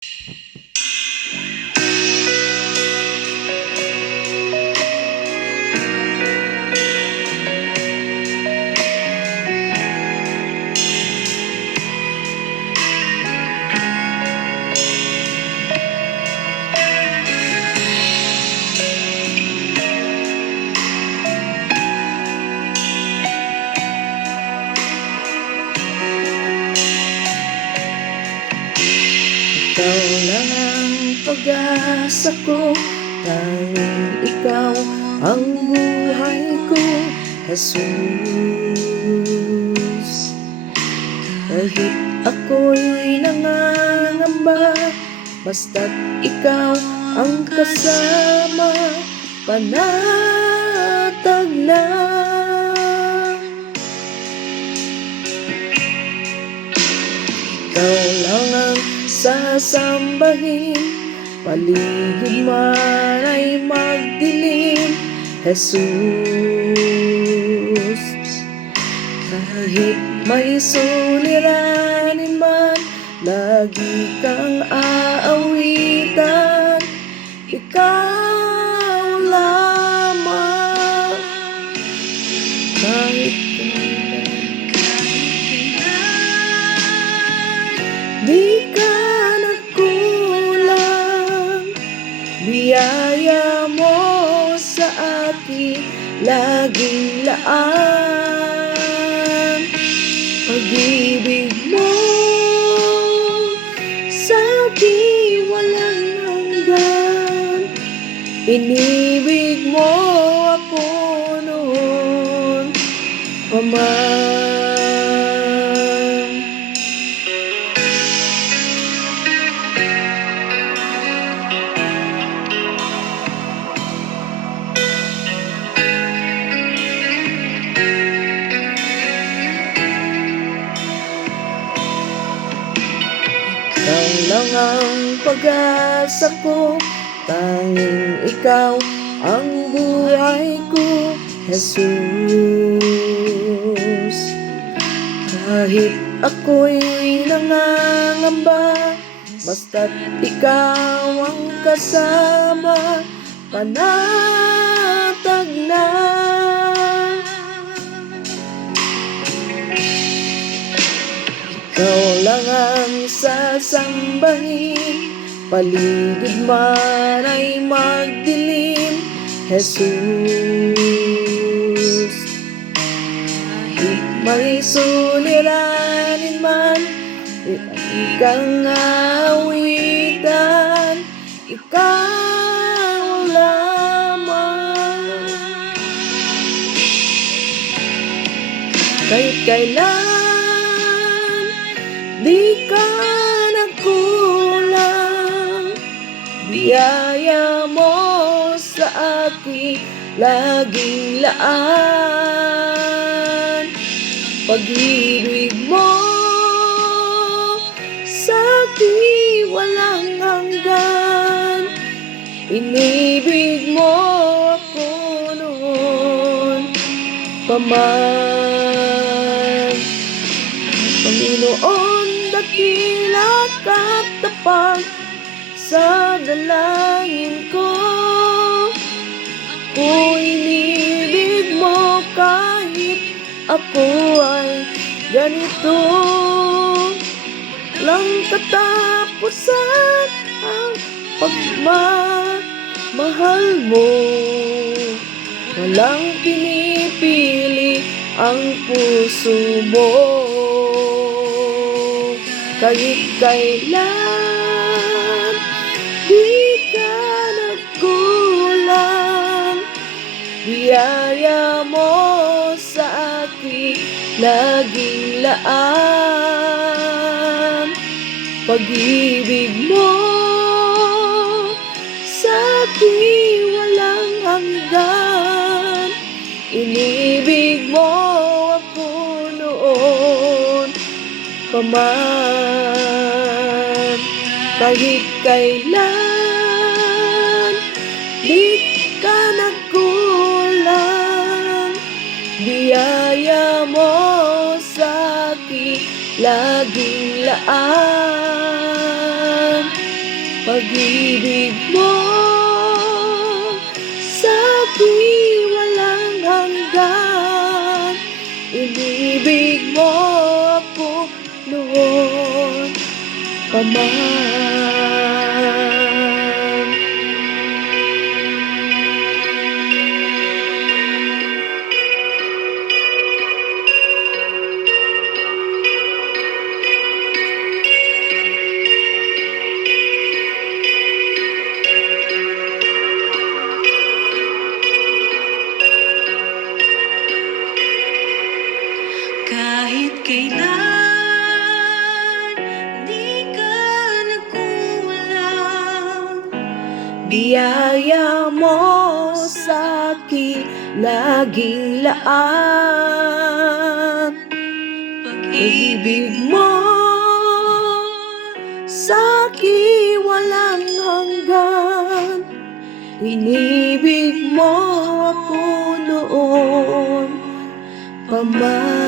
Ikaw lang ang pag-asa ko, tanging ikaw ang buhay ko, Jesus. Kahit ako'y nangangamba, basta't ikaw ang kasama, panatag na. Ikaw lang ang sasambahin, paligid man ay magdilim, Jesus. Kahit may suliranin man, lagi kang aawitan, ikaw lamang. Kahit di ka nagkulang, biyaya mo sa akin laging laan. Pag-ibig mo sa akin walang hanggan, inibig mo ako noon pa man. Ikaw lang ang pag-asa ko, tanging ikaw ang buhay ko, Jesus. Kahit ako'y nangangamba, basta't ikaw ang kasama, panatag na. Ikaw lang ang sasambahin, paligid man ay magdilim, Jesus. Kahit may suliranin man, ikang awitan, ikaw lamang. Kahit kailan di ka nagkulang, biyaya mo sa akin laging laan. Pag-ibig mo sa akin walang hanggan, inibig mo ako noon pa man. Panginoon, dakila ka't tapat sa dalangin ko, ako inibig mo kahit ako ay ganito. Lang katapusan ang pagmamahal mo, walang pinipili ang puso mo. Kahit kailan di ka nagkulang, biyaya mo sa akin laging laan. Pag-ibig mo sa akin walang hanggan, inibig mo ako noon pa man. Kahit kailan di ka nagkulang, biyaya mo sa akin laging laan. Pag-ibig mo sa'kin walang hanggan. Inibig mo ako noon pa man. Kahit kailan di ka nagkulang, Biyaya mo sa'kin laging laan. Pag-ibig mo sa'kin walang hanggan. Inibig mo ako noon pa man.